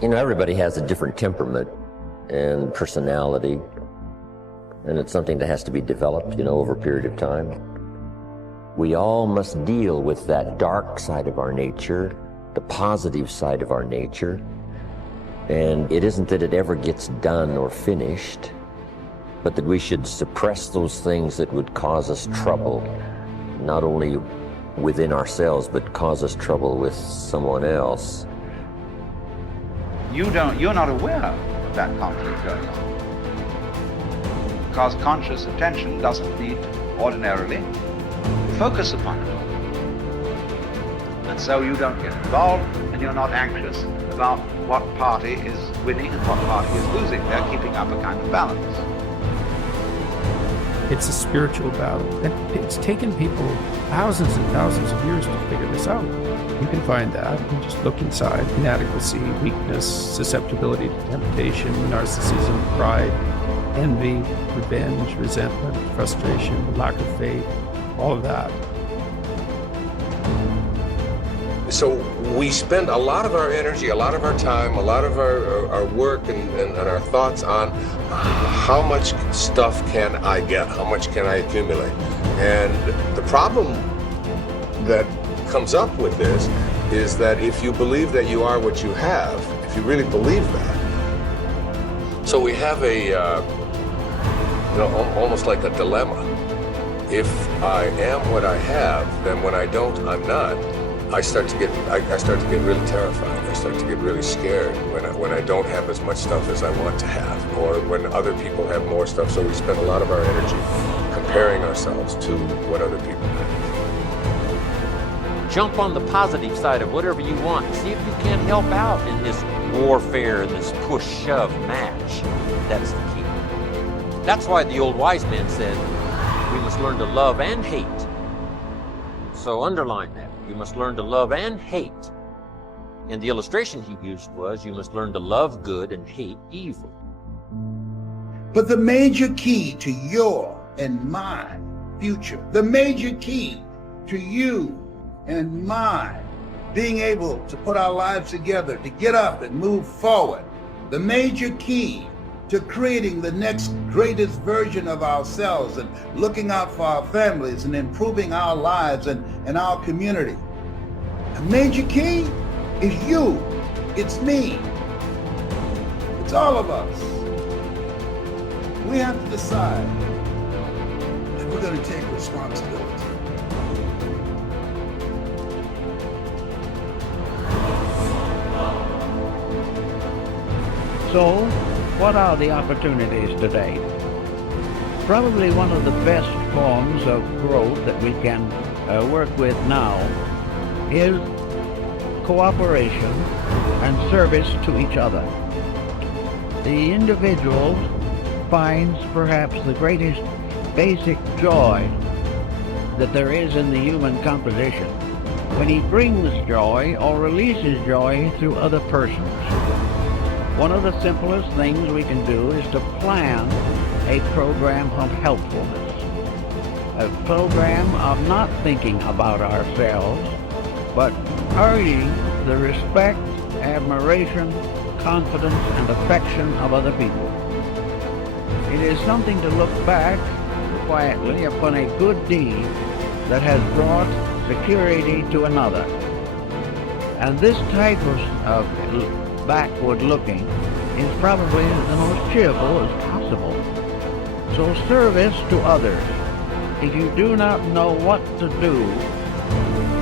You know, everybody has a different temperament and personality, and it's something that has to be developed, you know, over a period of time. We all must deal with that dark side of our nature, the positive side of our nature, and it isn't that it ever gets done or finished, but that we should suppress those things that would cause us trouble, not only within ourselves, but cause us trouble with someone else. You're not aware of that conflict going on. Because conscious attention doesn't need ordinarily to focus upon it. And so you don't get involved, and you're not anxious about what party is winning and what party is losing. They're keeping up a kind of balance. It's a spiritual battle, and it's taken people thousands and thousands of years to figure this out. You can find that and just look inside. Inadequacy, weakness, susceptibility to temptation, narcissism, pride, envy, revenge, resentment, frustration, lack of faith, all of that. So we spend a lot of our energy, a lot of our time, a lot of our work and our thoughts on how much stuff can I get, how much can I accumulate. And the problem that comes up with this is that if you believe that you are what you have, if you really believe that, so we have a, almost like a dilemma. If I am what I have, then when I don't, I'm not. I start to get really terrified. I start to get really scared when I don't have as much stuff as I want to have, or when other people have more stuff. So we spend a lot of our energy comparing ourselves to what other people have. Jump on the positive side of whatever you want. See if you can't help out in this warfare, in this push-shove match. That's the key. That's why the old wise man said, we must learn to love and hate. So underline that. You must learn to love and hate. And the illustration he used was, you must learn to love good and hate evil. But the major key to your and my future, the major key to you and mine being able to put our lives together, to get up and move forward, the major key to creating the next greatest version of ourselves and looking out for our families and improving our lives and our community. The major key is you. It's me. It's all of us. We have to decide that we're going to take responsibility. So, what are the opportunities today? Probably one of the best forms of growth that we can work with now is cooperation and service to each other. The individual finds perhaps the greatest basic joy that there is in the human composition when he brings joy or releases joy through other persons. One of the simplest things we can do is to plan a program of helpfulness, a program of not thinking about ourselves, but earning the respect, admiration, confidence, and affection of other people. It is something to look back quietly upon a good deed that has brought security to another. And this type of backward looking is probably the most cheerful as possible. So service to others. If you do not know what to do,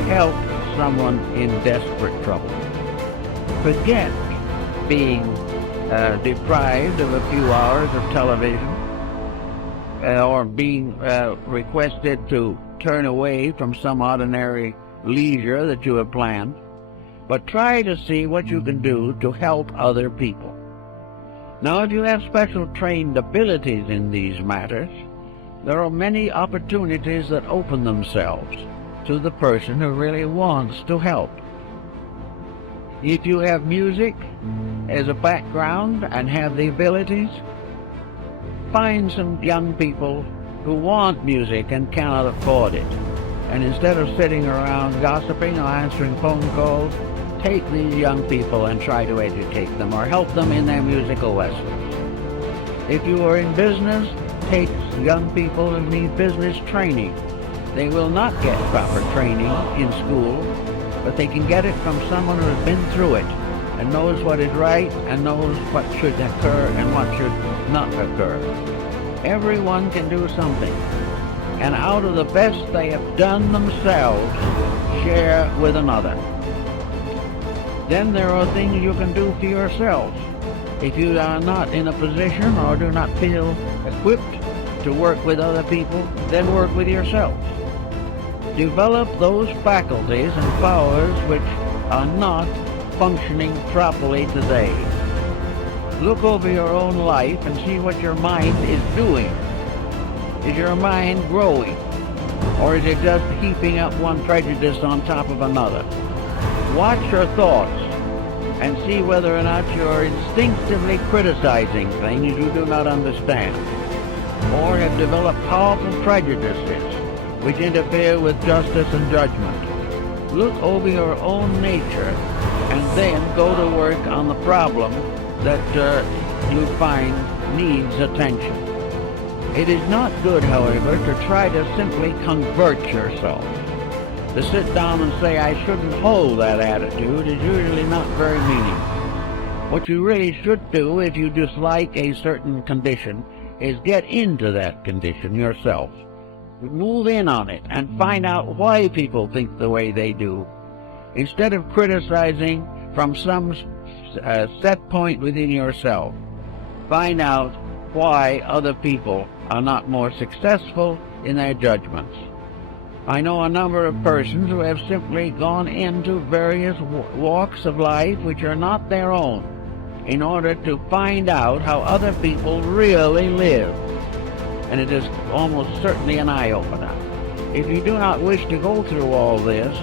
help someone in desperate trouble. Forget being deprived of a few hours of television or being requested to turn away from some ordinary leisure that you have planned. But try to see what you can do to help other people. Now, if you have special trained abilities in these matters, there are many opportunities that open themselves to the person who really wants to help. If you have music as a background and have the abilities, find some young people who want music and cannot afford it. And instead of sitting around gossiping or answering phone calls, take these young people and try to educate them or help them in their musical lessons. If you are in business, take young people who need business training. They will not get proper training in school, but they can get it from someone who has been through it and knows what is right and knows what should occur and what should not occur. Everyone can do something, and out of the best they have done themselves, share with another. Then there are things you can do for yourselves. If you are not in a position or do not feel equipped to work with other people, then work with yourselves. Develop those faculties and powers which are not functioning properly today. Look over your own life and see what your mind is doing. Is your mind growing? Or is it just heaping up one prejudice on top of another? Watch your thoughts and see whether or not you're instinctively criticizing things you do not understand, or have developed powerful prejudices which interfere with justice and judgment. Look over your own nature and then go to work on the problem that you find needs attention. It is not good, however, to try to simply convert yourself. To sit down and say, I shouldn't hold that attitude, is usually not very meaningful. What you really should do if you dislike a certain condition is get into that condition yourself. Move in on it and find out why people think the way they do. Instead of criticizing from some set point within yourself, find out why other people are not more successful in their judgments. I know a number of persons who have simply gone into various walks of life which are not their own in order to find out how other people really live. And it is almost certainly an eye-opener. If you do not wish to go through all this,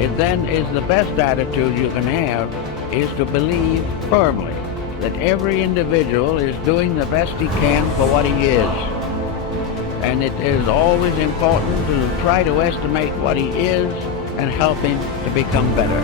it then is the best attitude you can have is to believe firmly that every individual is doing the best he can for what he is. And it is always important to try to estimate what he is and help him to become better.